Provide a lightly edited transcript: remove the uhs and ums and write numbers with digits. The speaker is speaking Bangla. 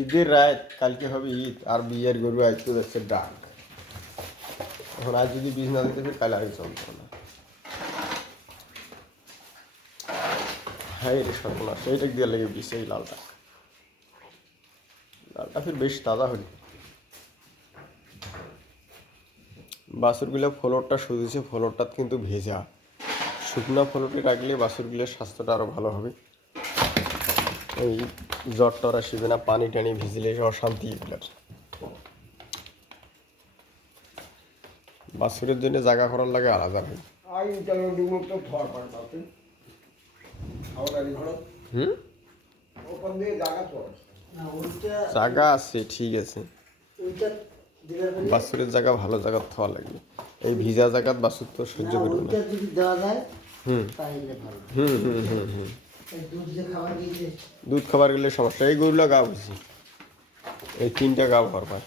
ঈদের রাত কালকে হবে ঈদ আর বিয়ের গরু আজ তো যাচ্ছে ডাক এখন আজ যদি বীজ না দিতে কাল আগে চলতো না হ্যাঁ রে সর্বনাশ এইটা দিয়ে লেগে বীজ এই লালটা ফির বেশ তাজা হল বাছুরগুলো ফ্লোরটা সুজিছে ফ্লোরটা কিন্তু ভেজা শুকনো ফ্লোরে রাখলে বাছুরগুলোর স্বাস্থ্যটা আরও ভালো হবে এই জ্বর টর আসবে না পানি টানি ভিজলে অশান্তি এগুলার বাছুরের জন্য জায়গা করার লাগে আলাদা হয় জায়গা আছে ঠিক আছে বাছুরের জায়গা ভালো জায়গা থাকা লাগবে এই ভিজা জায়গা বাছুর তো সহ্য করবে না দুধ খাবার গেলে সমস্যা এই গরুলা গা বুঝি এই 3টা গা ভরবার